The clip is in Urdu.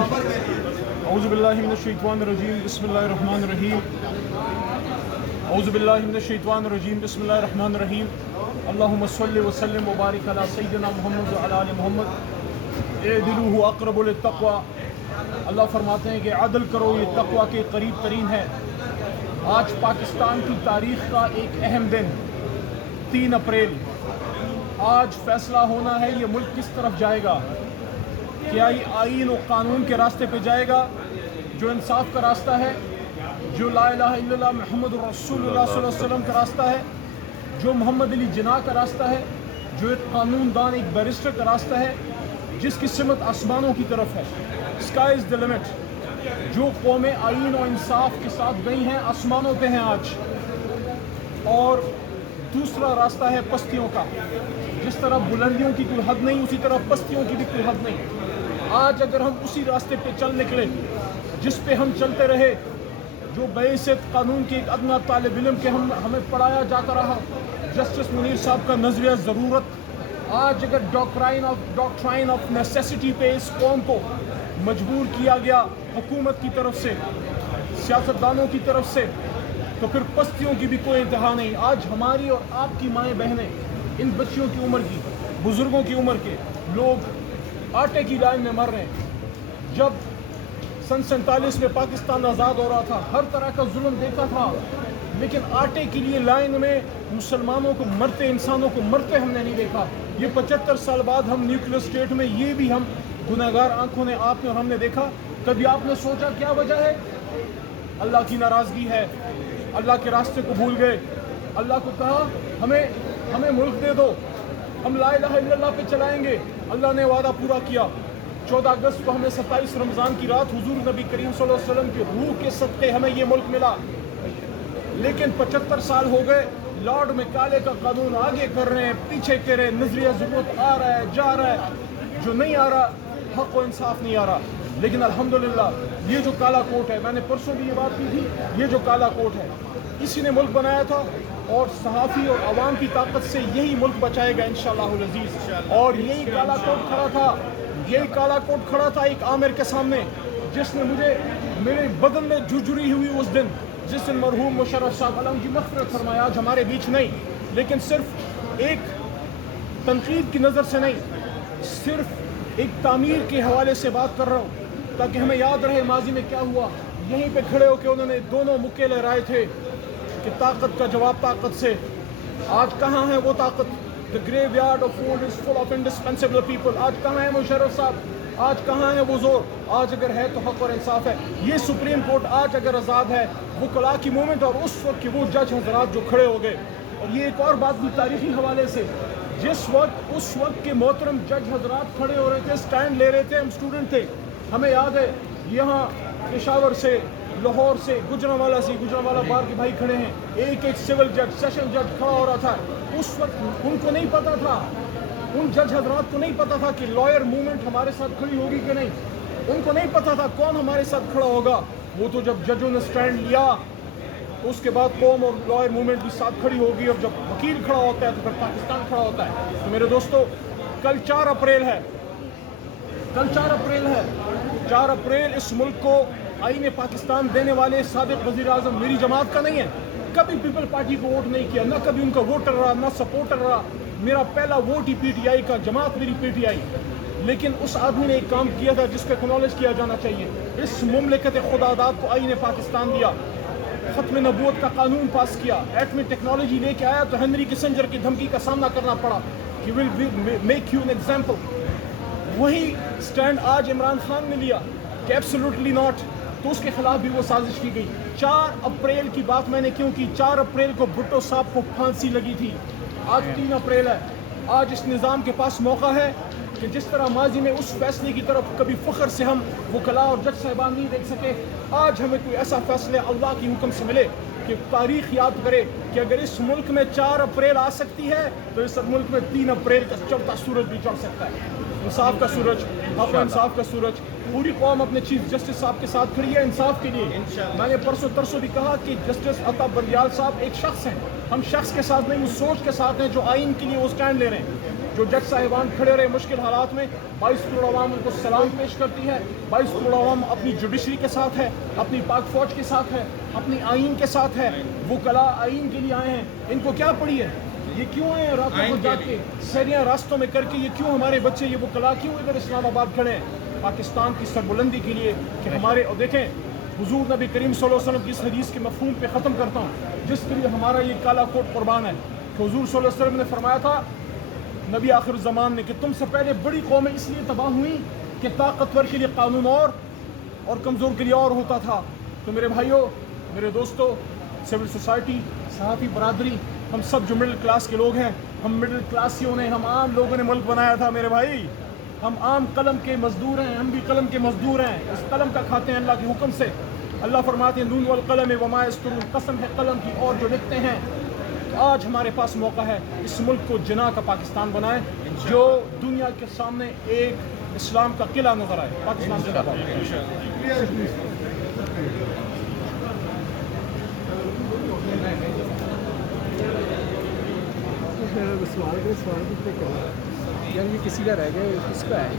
اعوذ باللہ من الشیطان الرجیم بسم اللہ الرحمن الرحیم اعوذ باللہ من الشیطان الرجیم بسم اللہ الرحمن الرحیم اللہم صلی وسلم وبارک علی سیدنا محمد وعلی آل محمد اعدلوا اقرب للتقوی. اللہ فرماتے ہیں کہ عدل کرو، یہ تقوی کے قریب ترین ہے. آج پاکستان کی تاریخ کا ایک اہم دن 3 اپریل. آج فیصلہ ہونا ہے یہ ملک کس طرف جائے گا. کیا یہ آئین و قانون کے راستے پہ جائے گا جو انصاف کا راستہ ہے، جو لا الہ الا اللہ محمد رسول اللہ صلی اللہ علیہ وسلم کا راستہ ہے، جو محمد علی جناح کا راستہ ہے، جو ایک قانون دان ایک بیرسٹر کا راستہ ہے جس کی سمت آسمانوں کی طرف ہے. Sky is the limit. جو قومیں آئین و انصاف کے ساتھ گئی ہیں آسمانوں پہ ہیں آج. اور دوسرا راستہ ہے پستیوں کا. جس طرح بلندیوں کی کوئی حد نہیں، اسی طرح پستیوں کی بھی کوئی حد نہیں. آج اگر ہم اسی راستے پہ چل نکلے جس پہ ہم چلتے رہے، جو بعثت قانون کے ایک ادنا طالب علم کے ہمیں پڑھایا جاتا رہا، جسٹس منیر صاحب کا نظریہ ضرورت، آج اگر ڈاکٹرائن آف نیسیسٹی پہ اس قوم کو مجبور کیا گیا حکومت کی طرف سے، سیاستدانوں کی طرف سے، تو پھر پستیوں کی بھی کوئی انتہا نہیں. آج ہماری اور آپ کی مائیں بہنیں، ان بچیوں کی عمر کی، بزرگوں کی عمر کے لوگ آٹے کی لائن میں مر رہے ہیں. جب سن 47 میں پاکستان آزاد ہو رہا تھا، ہر طرح کا ظلم دیکھا تھا، لیکن آٹے کے لیے لائن میں مسلمانوں کو مرتے، انسانوں کو مرتے ہم نے نہیں دیکھا. یہ 75 سال بعد ہم نیوکلیر اسٹیٹ میں، یہ بھی ہم گناہگار آنکھوں نے، آپ نے اور ہم نے دیکھا. کبھی آپ نے سوچا کیا وجہ ہے؟ اللہ کی ناراضگی ہے. اللہ کے راستے کو بھول گئے. اللہ کو کہا ہمیں ملک دے دو، ہم لا الہ الا اللہ پہ چلائیں گے. اللہ نے وعدہ پورا کیا. 14 اگست کو ہمیں 27 رمضان کی رات حضور نبی کریم صلی اللہ علیہ وسلم کی روح کے صدقے ہمیں یہ ملک ملا. لیکن 75 سال ہو گئے، لارڈ میں کالے کا قانون آگے کر رہے ہیں، پیچھے کر رہے ہیں. نظریہ ضرورت آ رہا ہے، جا رہا ہے. جو نہیں آ رہا، حق و انصاف نہیں آ رہا. لیکن الحمدللہ یہ جو کالا کوٹ ہے، میں نے پرسوں بھی یہ بات کی تھی، یہ جو کالا کوٹ ہے اسی نے ملک بنایا تھا، اور صحافی اور عوام کی طاقت سے یہی ملک بچائے گا انشاءاللہ العزیز. اور یہی کالا کوٹ کھڑا تھا، یہی کالا کوٹ کھڑا تھا ایک عامر کے سامنے، جس نے مجھے میرے بدن میں جھرجھری ہوئی اس دن، جس دن مرحوم مشرف صاحب علم کی مغفرت فرمایا. آج ہمارے بیچ نہیں، لیکن صرف ایک تنقید کی نظر سے نہیں، صرف ایک تعمیر کے حوالے سے بات کر رہا ہوں تاکہ ہمیں یاد رہے ماضی میں کیا ہوا. یہیں پہ کھڑے ہو کے انہوں نے دونوں مکے لہرائے تھے کہ طاقت کا جواب طاقت سے. آج کہاں ہے وہ طاقت؟ The graveyard of food is full of indispensable people. آج کہاں ہے مشرف صاحب؟ آج کہاں ہے وہ زور؟ آج اگر ہے تو حق اور انصاف ہے. یہ سپریم کورٹ آج اگر آزاد ہے، وہ کلا کی مومنٹ، اور اس وقت کے وہ جج حضرات جو کھڑے ہو گئے. اور یہ ایک اور بات بھی تاریخی حوالے سے، جس وقت اس وقت کے محترم جج حضرات کھڑے ہو رہے تھے، سٹینڈ لے رہے تھے، ہم اسٹوڈنٹ تھے. ہمیں یاد ہے یہاں پشاور سے، لاہور سے، گجرانوالا سے، گجرانوالا بار کے بھائی کھڑے ہیں، ایک سول جج، سیشن جج کھڑا ہو رہا تھا. اس وقت ان کو نہیں پتا تھا، ان جج حضرات کو نہیں پتا تھا کہ لائر موومنٹ ہمارے ساتھ کھڑی ہوگی کہ نہیں. ان کو نہیں پتا تھا کون ہمارے ساتھ کھڑا ہوگا. وہ تو جب ججوں نے سٹینڈ لیا، اس کے بعد قوم اور لائر موومنٹ بھی ساتھ کھڑی ہوگی. اور جب وکیل کھڑا ہوتا ہے تو پھر پاکستان کھڑا ہوتا ہے. تو میرے دوستو، کل 4 اپریل ہے. کل 4 اپریل ہے. 4 اپریل اس ملک کو آئین پاکستان دینے والے سابق وزیر اعظم میری جماعت کا نہیں ہے. کبھی پیپل پارٹی کو ووٹ نہیں کیا، نہ کبھی ان کا ووٹر رہا، نہ سپورٹر رہا. میرا پہلا vote he P T I کا، جماعت میری پی ٹی آئی. لیکن اس آدمی نے ایک کام کیا تھا جس کو اکنالج کیا جانا چاہیے. اس مملکت خدا داد کو آئین پاکستان دیا، ختم نبوت کا قانون پاس کیا، ایٹمی ٹیکنالوجی لے کے آیا تو ہنری کسنجر کی دھمکی کا سامنا کرنا پڑا کہ will make you an example. وہی سٹینڈ آج عمران خان نے لیا کہ ایبسولوٹلی ناٹ، تو اس کے خلاف بھی وہ سازش کی گئی. 4 اپریل کی بات میں نے کیوں کی؟ 4 اپریل کو بھٹو صاحب کو پھانسی لگی تھی. آج 3 اپریل ہے. آج اس نظام کے پاس موقع ہے کہ جس طرح ماضی میں اس فیصلے کی طرف کبھی فخر سے ہم وکلاء اور جج صاحبان نہیں دیکھ سکے، آج ہمیں کوئی ایسا فیصلے اللہ کی حکم سے ملے کہ تاریخ یاد کرے کہ اگر اس ملک میں 4 اپریل آ سکتی ہے تو اس ملک میں 3 اپریل کا چڑھتا سورج بھی چڑھ سکتا ہے. انصاف کا سورج، حق و انصاف کا سورج. پوری قوم اپنے چیف جسٹس صاحب کے ساتھ کھڑی ہے انصاف کے لیے. میں نے پرسوں بھی کہا کہ جسٹس عطا بندیال صاحب ایک شخص ہیں. ہم شخص کے ساتھ نہیں، اس سوچ کے ساتھ ہیں جو آئین کے لیے وہ سٹینڈ لے رہے ہیں، جو جج صاحبان کھڑے رہے مشکل حالات میں، 22 کروڑ عوام ان کو سلام پیش کرتی ہے، 22 کروڑ عوام اپنی جوڈیشری کے ساتھ ہے، اپنی پاک فوج کے ساتھ ہے، اپنی آئین کے ساتھ ہے۔ وہ کلا آئین کے لیے آئے ہیں، ان کو کیا پڑی ہے؟ یہ کیوں آئے ہیں راتوں کو جا کے سیریاں راستوں میں کر کے؟ یہ کیوں ہمارے بچے، یہ وہ کلا کیوں ادھر اسلام آباد کھڑے ہیں؟ پاکستان کی سربلندی کے لیے کہ ہمارے، اور دیکھیں حضور نبی کریم صلی اللہ علیہ وسلم کی اس حدیث کے مفہوم پہ ختم کرتا ہوں جس کے لیے ہمارا یہ کالا کوٹ قربان ہے، کہ حضور صلی اللہ علیہ وسلم نے فرمایا تھا نبی آخر الزمان نے کہ تم سے پہلے بڑی قومیں اس لیے تباہ ہوئیں کہ طاقتور کے لیے قانون اور کمزور کے لیے اور ہوتا تھا۔ تو میرے بھائیوں، میرے دوستو، سول سوسائٹی، صحافی برادری، ہم سب جو مڈل کلاس کے لوگ ہیں، ہم مڈل کلاسیوں نے، ہم عام لوگوں نے ملک بنایا تھا میرے بھائی، ہم عام قلم کے مزدور ہیں، ہم بھی قلم کے مزدور ہیں، اس قلم کا کھاتے ہیں اللہ کے حکم سے۔ اللہ فرماتے ہیں نون والقلم وما یسطرون، قسم ہے قلم کی اور جو لکھتے ہیں۔ آج ہمارے پاس موقع ہے اس ملک کو جناح کا پاکستان بنائیں جو دنیا کے سامنے ایک اسلام کا قلعہ نظر آئے۔ پاکستان زندہ باد۔ سوال یار یہ کسی کا رہ گیا، کس کا ہے؟